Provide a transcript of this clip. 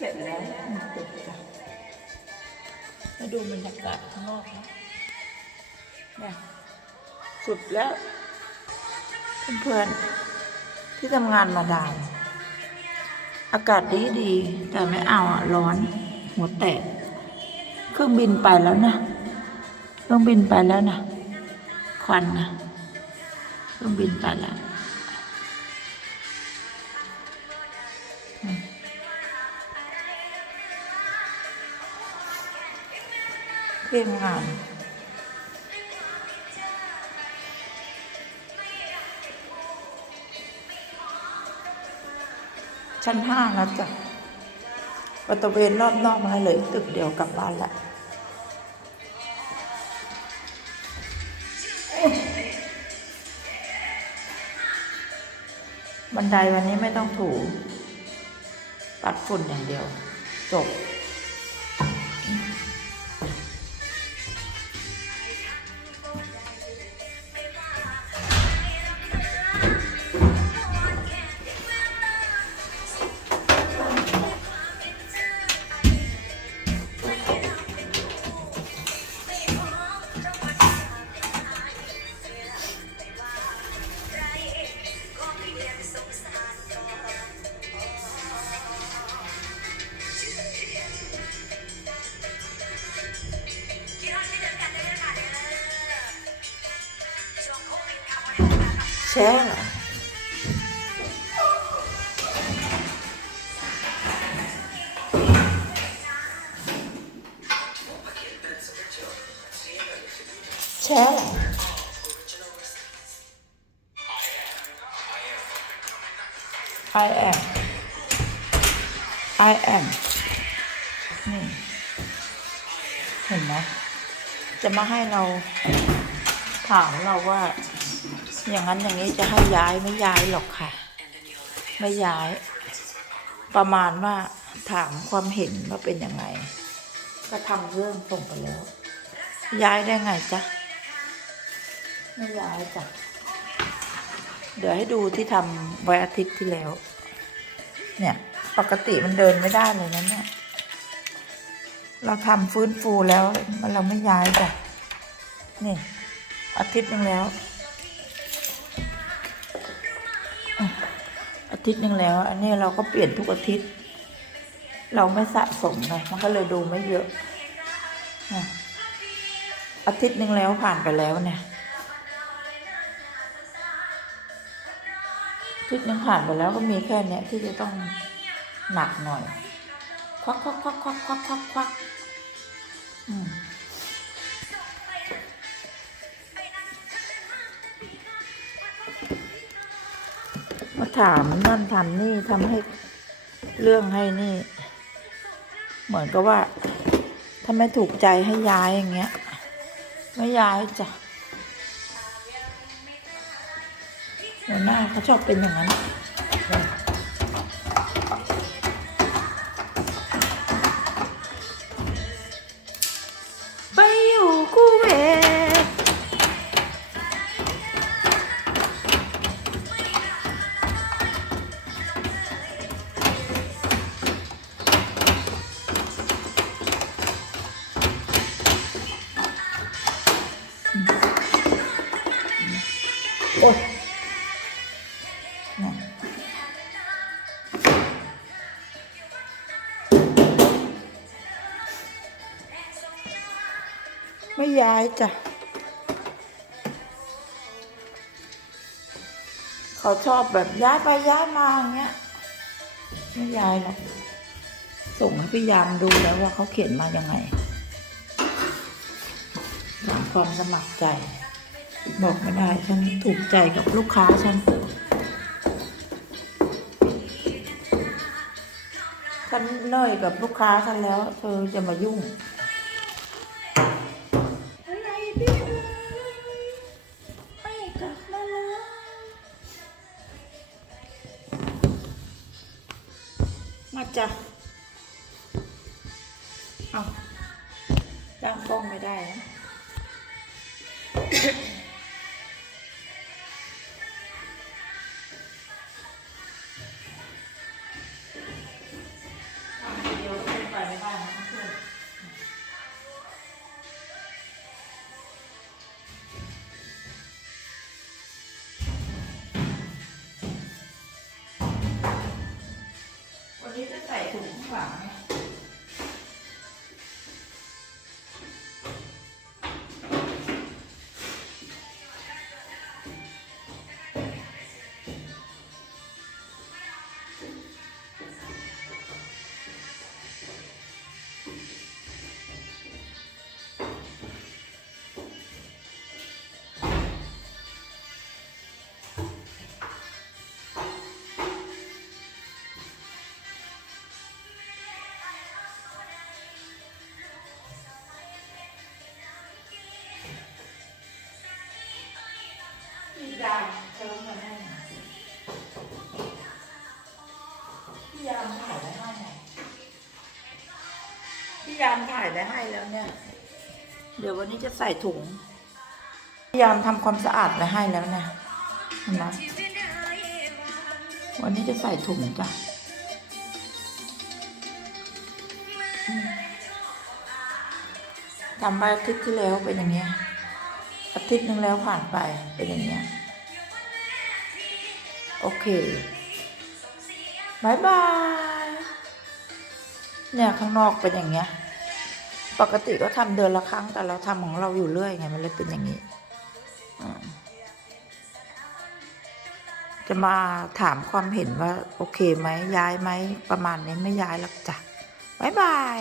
สร็จแล้วตึกจ้ะมาดูบรรยากาศข้างนอกนะเนี่ยสุดแล้ว เพื่อนๆที่ทำงานมาดามอากาศดีดี แต่ไม่เอาอะ ร้อน หัวแตก เครื่องบินไปแล้วนะ เครื่องบินไปแล้วนะ ควันนะ เครื่องบินไปแล้ว เที่ยงงานชั้นห้าแล้วจ้ะประตระเวนรอบนอกมาเลยตึกเดียวกลับบ้านแหละบันไดวันนี้ไม่ต้องถู ปัดฝุ่นอย่างเดียว จบ แช่เหรอแช่เหรอ I am I am นี่เห็นไหมจะมาให้เราถามเราว่า อย่างนั้นอย่างนี้จะให้ย้ายไม่ย้ายหรอกค่ะ ไม่ย้าย ประมาณว่าถามความเห็นว่าเป็นยังไง ก็ทำเรื่องส่งไปแล้ว ย้ายได้ไงจ๊ะ ไม่ย้ายจ้ะ เดี๋ยวให้ดูที่ทำไว้อาทิตย์ที่แล้ว เนี่ย ปกติมันเดินไม่ได้เลยนะเนี่ย เราทำฟื้นฟูแล้วมันเราไม่ย้ายจ้ะ นี่อาทิตย์นึงแล้ว ทิตย์หนึ่งแล้ว อันนี้เราก็เปลี่ยนทุกอาทิตย์ เราไม่สะสมไงมันก็เลยดูไม่เยอะนะอาทิตย์หนึ่งแล้วผ่านไปแล้วเนี่ยอาทิตย์หนึ่งผ่านไปแล้วก็มีแค่เนี้ยที่จะต้องหนักหน่อย ควักควักควักควักควักควักควักอืม ถามนั่นทำนี่ทำให้เรื่องให้นี่ เหมือนกับว่าถ้าไม่ถูกใจให้ย้ายอย่างเงี้ย ไม่ย้ายจ้ะหัวหน้าเขาชอบเป็นอย่างนั้น ไม่ย้ายจ้ะ เขาชอบแบบย้ายไปย้ายมาอย่างเงี้ย ไม่ย้ายหรอก ส่งให้พี่ยามดูแล้วว่าเขาเขียนมายังไงถามความสมัครใจ บอกไม่ได้ ฉันถูกใจกับลูกค้าฉันฉันเน่ยกับลูกค้าฉันแล้ว เธอจะมายุ่ง มา วันนี้จะใส่ถุงข้างหลัง เติมมาให้นะพี่ยามถ่ายไว้ให้ไงพี่ยามถ่ายไว้ให้แล้วเนี่ย เดี๋ยววันนี้จะใส่ถุงพี่ยามทำความสะอาดไว้ให้แล้วนะเห็นไหมวันนี้จะใส่ถุงจ้ะอืมทำไปอาทิตย์ที่แล้วเป็นอย่างเงี้ยอาทิตย์หนึงแล้วผ่านไปเป็นอย่างเงี้ย โอเคบายบาย เนี่ยข้างนอกเป็นอย่างเงี้ย ปกติก็ทำเดือนละครั้ง แต่เราทำของเราอยู่เรื่อยไง มันเลยเป็นอย่างนี้ จะมาถามความเห็นว่า โอเคไหมย้ายไหม ประมาณนี้ไม่ย้ายหรอกจ้ะบายบาย